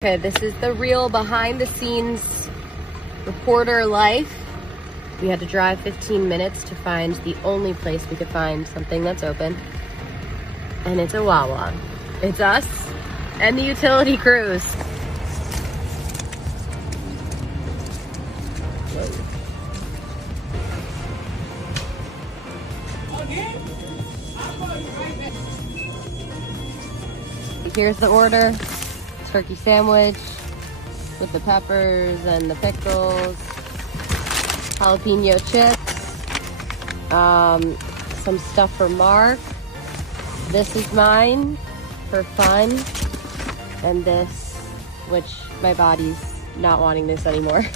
Okay, this is the real behind the scenes reporter life. We had to drive 15 minutes to find the only place we could find something that's open. And it's a Wawa. It's us and the utility crews. Whoa. Here's the order. Turkey sandwich with the peppers and the pickles, jalapeno chips, some stuff for Mark. This is mine for fun, and this, which my body's not wanting this anymore.